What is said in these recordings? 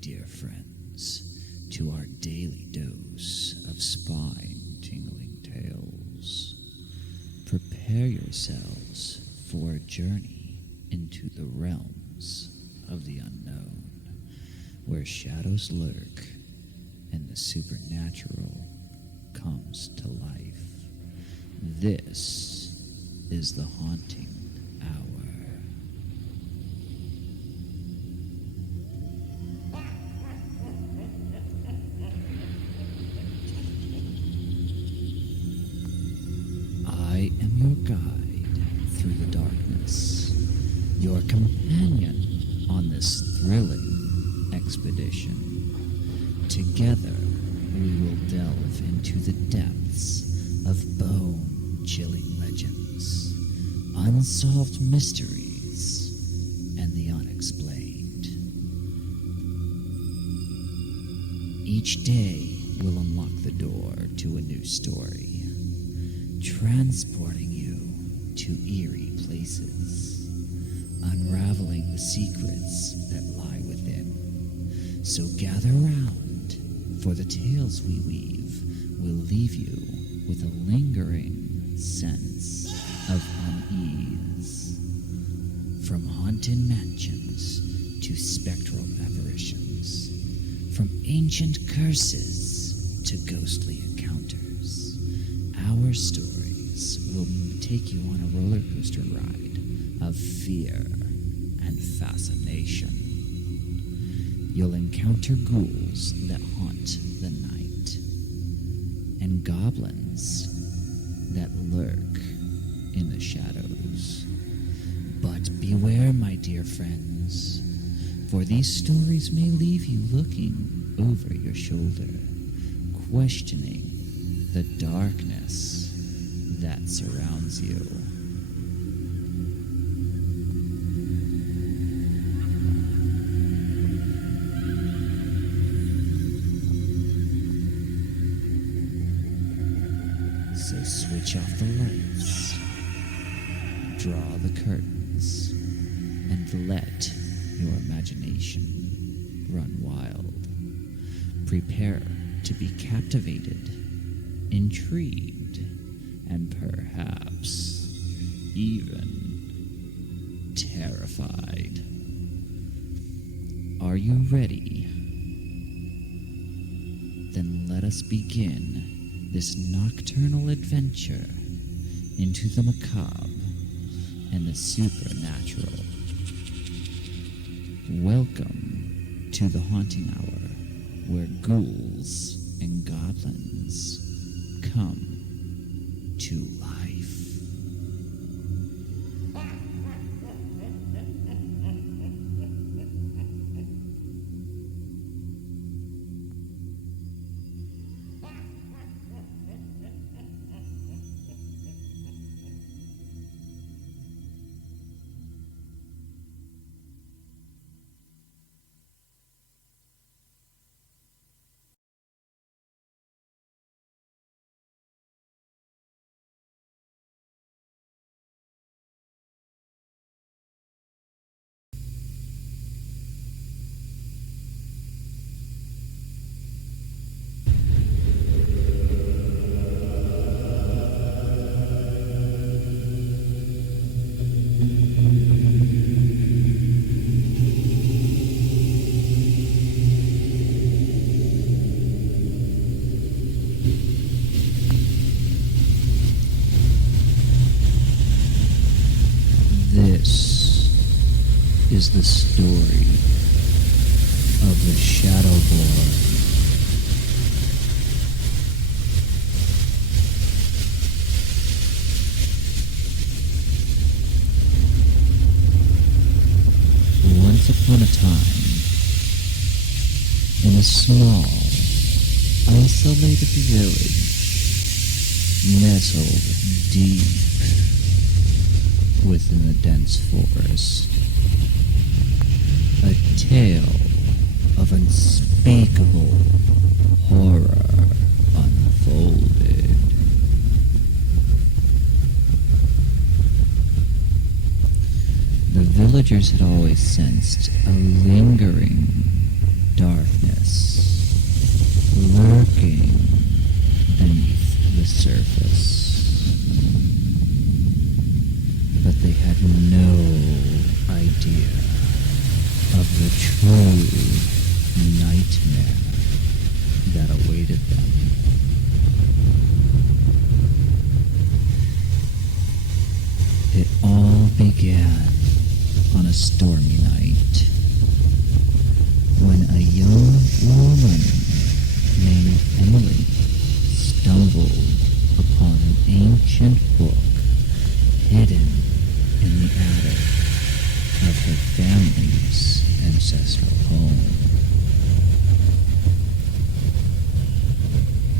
dear friends, to our daily dose of spine-tingling tales. Prepare yourselves for a journey into the realms of the unknown, where shadows lurk and the supernatural comes to life. This is the Haunting Hour. I am your guide through the darkness, your companion on this thrilling expedition. Together, we will delve into the depths of bone-chilling legends, unsolved mysteries, and the unexplained. Each day will unlock the door to a new story, transporting you to eerie places, unraveling the secrets that lie within. So gather round, for the tales we weave will leave you with a lingering sense of unease. From haunted mansions to spectral apparitions, from ancient curses to ghostly encounters, our stories will take you on a roller coaster ride of fear and fascination. You'll encounter ghouls that haunt the night, and goblins that lurk in the shadows. But beware, my dear friends, for these stories may leave you looking over your shoulder, questioning the darkness that surrounds you. So switch off the lights, draw the curtains, and let your imagination run wild. Prepare to be captivated, intrigued, and perhaps even terrified. Are you ready? Then let us begin this nocturnal adventure into the macabre and the supernatural. Welcome to the Haunting Hour, where ghouls and goblins come to life. This is the story of the Shadowborn. Once upon a time, in a small, isolated village nestled deep within the dense forest, a tale of unspeakable horror unfolded. The villagers had always sensed a lingering darkness lurking beneath the surface. But they had no idea of the true nightmare that awaited them. It all began on a stormy night when a young woman named Emily stumbled upon an ancient book hidden in the attic of her family's ancestral home.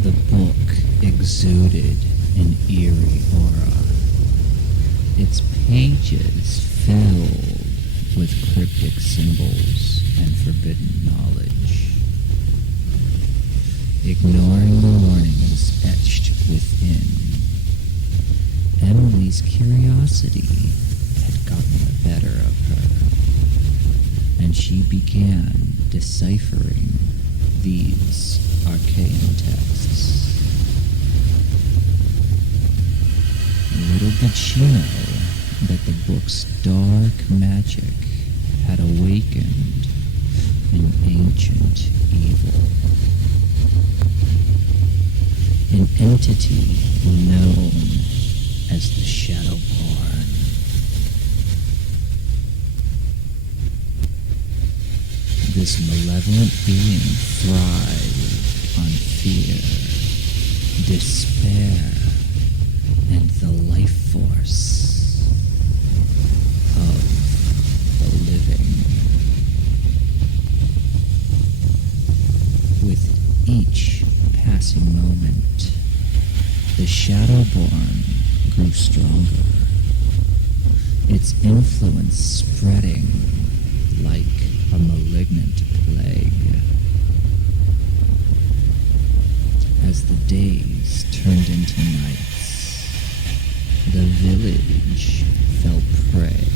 The book exuded an eerie aura, its pages filled with cryptic symbols and forbidden knowledge. Ignoring the warnings etched within, Emily's curiosity had gotten the better of her, and she began deciphering these arcane texts. Little did she know that the book's dark magic had awakened an ancient evil. An entity known as the Shadowborn. This malevolent being thrived on fear, despair, and the life force of the living. With each passing moment, the Shadowborn grew stronger, its influence spreading like a malignant plague. As the days turned into nights, the village fell prey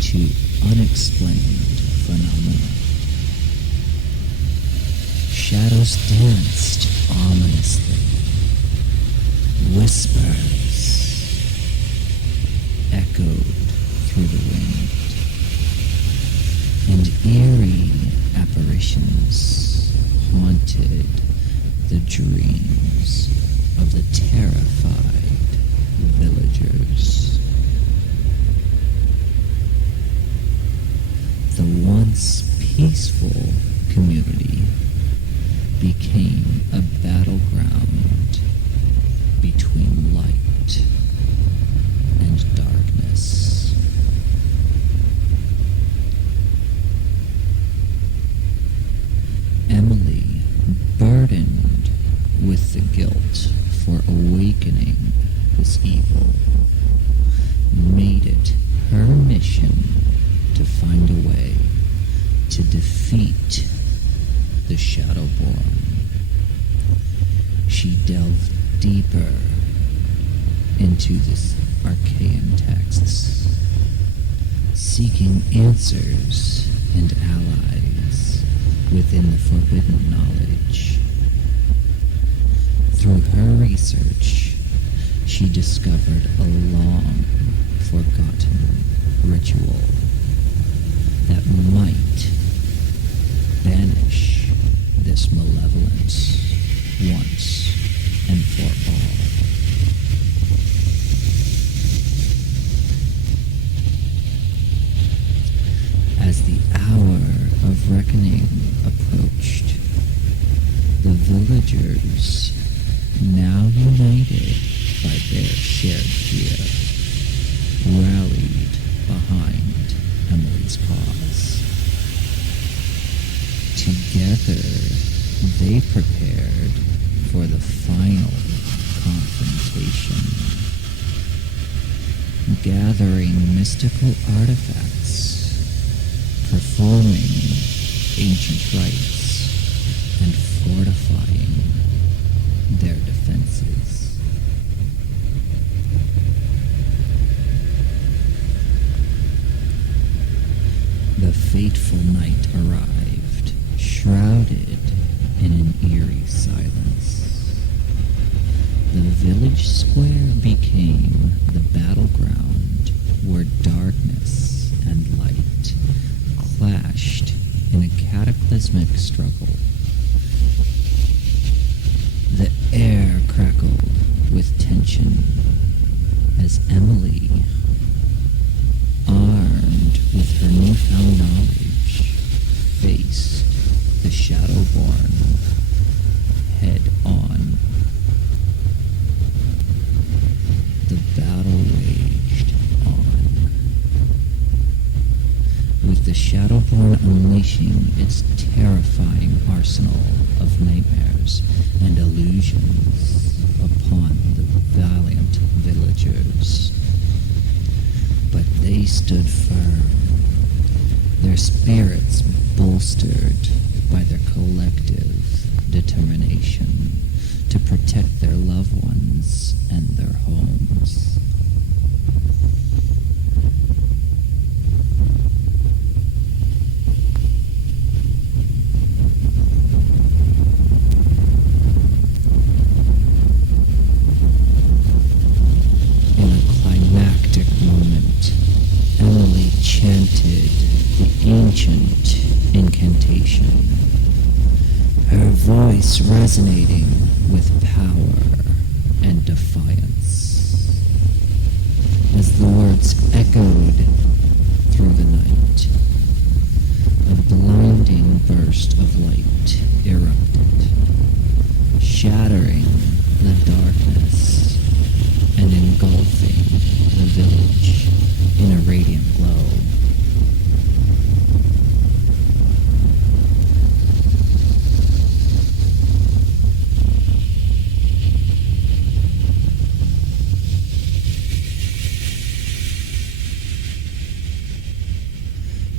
to unexplained phenomena. Shadows danced ominously. Whispers echoed through the wind, and eerie apparitions haunted the dreams of the terrified villagers. The once peaceful community became a battleground between light and darkness. Emily, burdened with the guilt for awakening this evil, made it her mission to find a way to defeat the Shadowborn. She delved deeper into this arcane texts, seeking answers and allies within the forbidden knowledge. Through her research, she discovered a long forgotten ritual that might banish this malevolence once and for all. As the hour of reckoning approached, the villagers, now united by their shared fear, rallied behind Emily's cause. Together, they prepared for the final confrontation, gathering mystical artifacts, performing ancient rites, and fortifying their defenses. The fateful night arrived Shrouded in an eerie silence, the village square became the battleground where darkness and light clashed in a cataclysmic struggle. The air crackled with tension as Emily, armed with her newfound knowledge, faced the Shadowborn head on. The battle waged on, with the Shadowborn unleashing its terrifying arsenal of nightmares and illusions upon the valiant villagers. But they stood firm, their spirits bolstered by their collective determination to protect their loved ones and their homes. In a climactic moment, Emily chanted the ancient incantation, her voice resonating with power and defiance. As the words echoed through the night, a blinding burst of light erupted, shattering the darkness and engulfing the village in a radiant glow.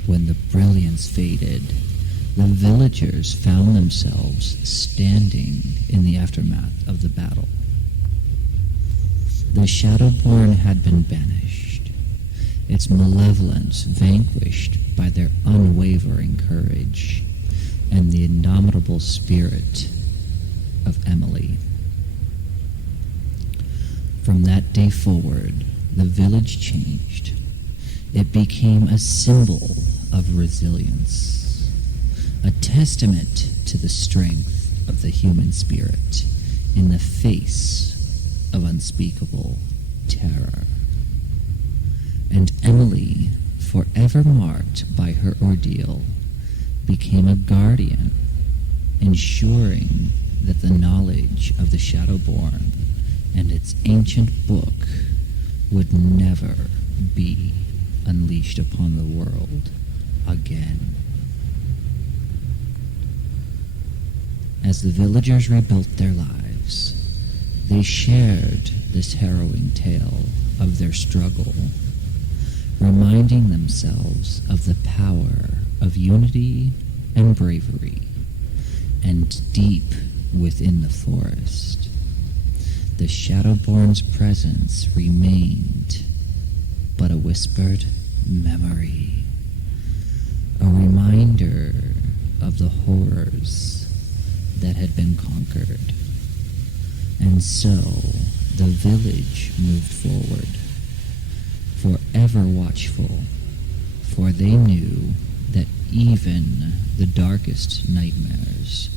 When the brilliance faded, the villagers found themselves standing in the aftermath of the battle. The Shadowborn had been banished, its malevolence vanquished by their unwavering courage and the indomitable spirit of Emily. From that day forward, the village changed. It became a symbol of resilience, a testament to the strength of the human spirit in the face of unspeakable terror. And Emily, forever marked by her ordeal, became a guardian, ensuring that the knowledge of the Shadowborn and its ancient book would never be unleashed upon the world again. As the villagers rebuilt their lives, they shared this harrowing tale of their struggle, reminding themselves of the power of unity and bravery. And deep within the forest, the Shadowborn's presence remained but a whispered memory, a reminder of the horrors that had been conquered. And so the village moved forward, forever watchful, for they knew that even the darkest nightmares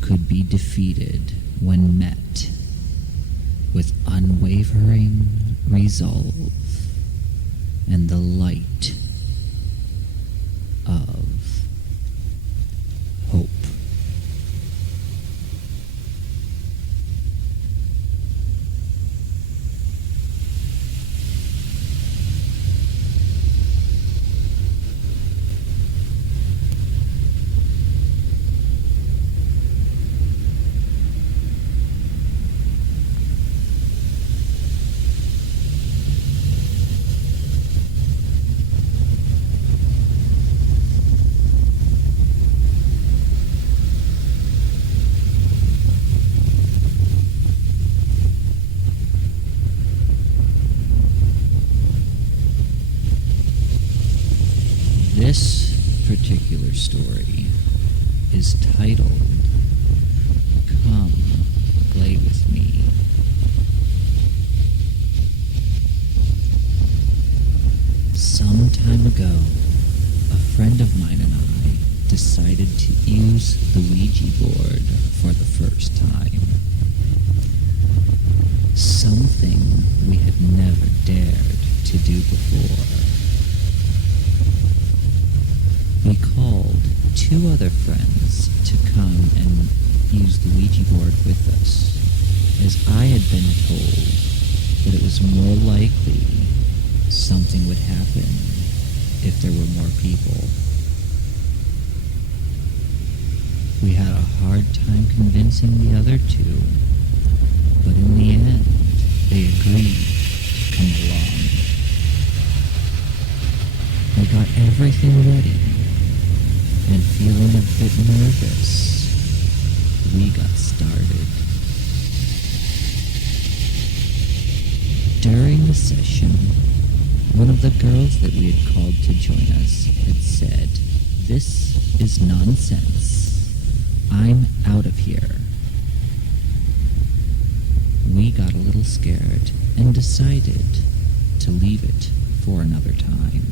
could be defeated when met with unwavering resolve and the light of hope. This particular story is titled, Come Play With Me. Some time ago, a friend of mine and I decided to use the Ouija board for the first time. Something we had never dared to do before. We called 2 other friends to come and use the Ouija board with us, as I had been told that it was more likely something would happen if there were more people. We had a hard time convincing the other 2, but in the end, they agreed to come along. We got everything ready, and feeling a bit nervous, we got started. During the session, one of the girls that we had called to join us had said, "This is nonsense. I'm out of here." We got a little scared and decided to leave it for another time.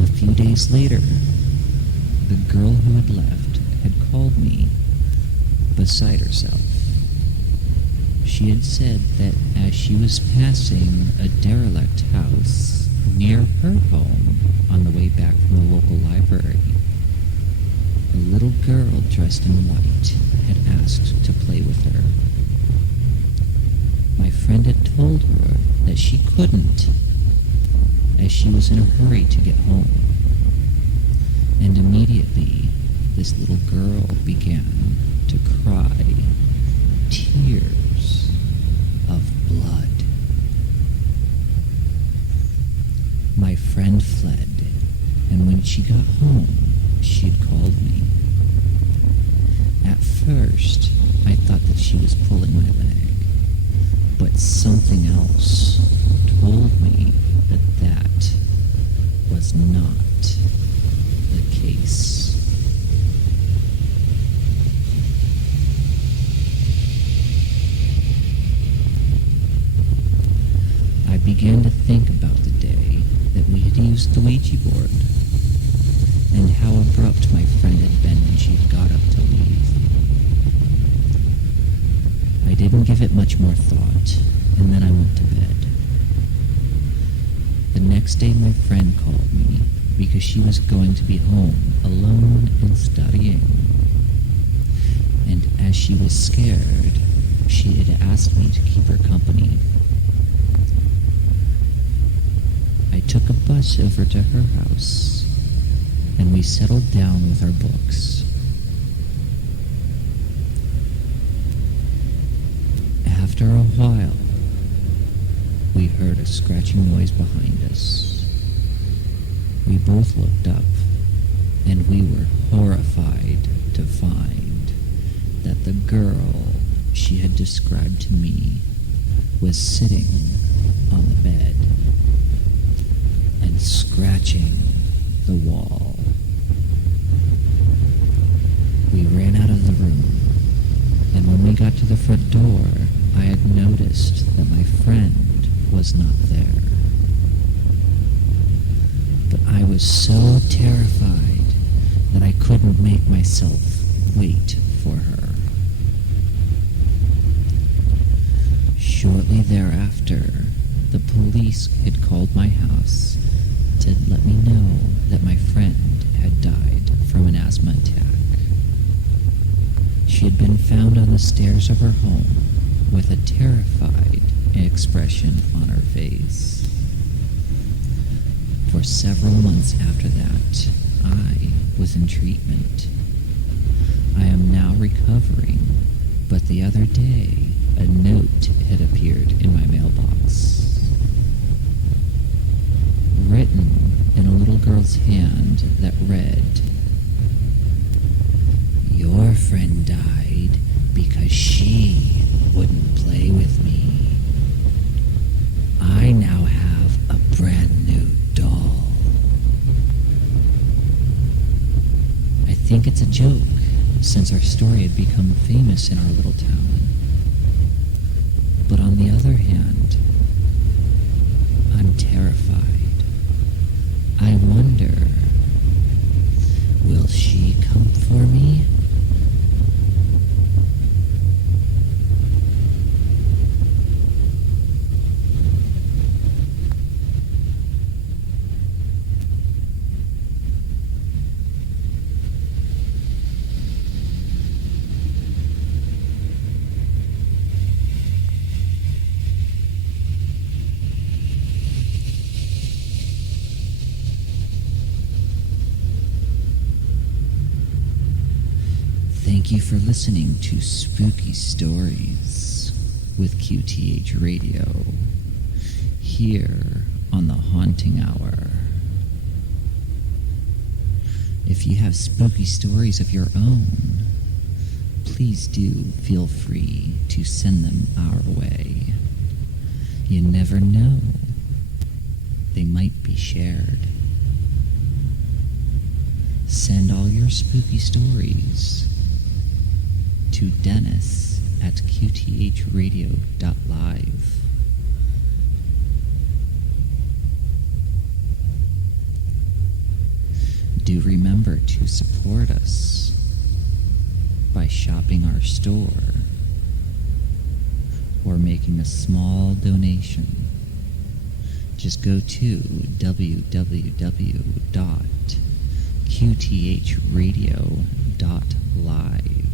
A few days later, the girl who had left had called me beside herself. She had said that as she was passing a derelict house near her home on the way back from the local library, a little girl dressed in white had asked to play with her. My friend had told her that she couldn't, as she was in a hurry to get home. And immediately, this little girl began to cry tears of blood. My friend fled, and when she got home, she had called me. At first, I thought that she was pulling my leg, but something else told me that that was not the case. I began to think about the day that we had used the Ouija board, and how abrupt my friend had been when she had got up to leave. I didn't give it much more thought, and then I went to bed. The next day my friend called me because she was going to be home alone and studying. And as she was scared, she had asked me to keep her company. I took a bus over to her house, and we settled down with our books. After a while, we heard a scratching noise behind us. We both looked up, and we were horrified to find that the girl she had described to me was sitting on the bed and scratching the wall. We ran out of the room, and when we got to the front door, I had noticed that my friend was not there. But I was so terrified that I couldn't make myself wait for her. Shortly thereafter, the police had called my house to let me know that my friend had died from an asthma attack. She had been found on the stairs of her home with a terrified expression on her face. For several months after that, I was in treatment. I am now recovering, but the other day, a note had appeared in my mailbox. Written in a little girl's hand that read, "Your friend died because she wouldn't play with me. I now have a brand new doll." joke, since our story had become famous in our little town. But on the other hand, I'm terrified. I wonder, will she come for me? Thank you for listening to Spooky Stories with QTH Radio, here on the Haunting Hour. If you have spooky stories of your own, please do feel free to send them our way. You never know, they might be shared. Send all your spooky stories to Dennis at qthradio.live. Do remember to support us by shopping our store or making a small donation. Just go to www.qthradio.live.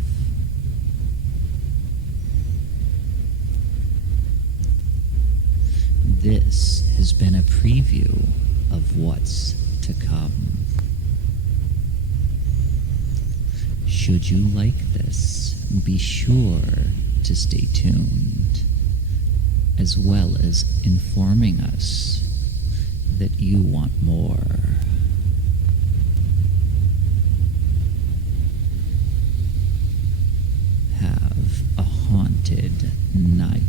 This has been a preview of what's to come. Should you like this, be sure to stay tuned, as well as informing us that you want more. Have a haunted night.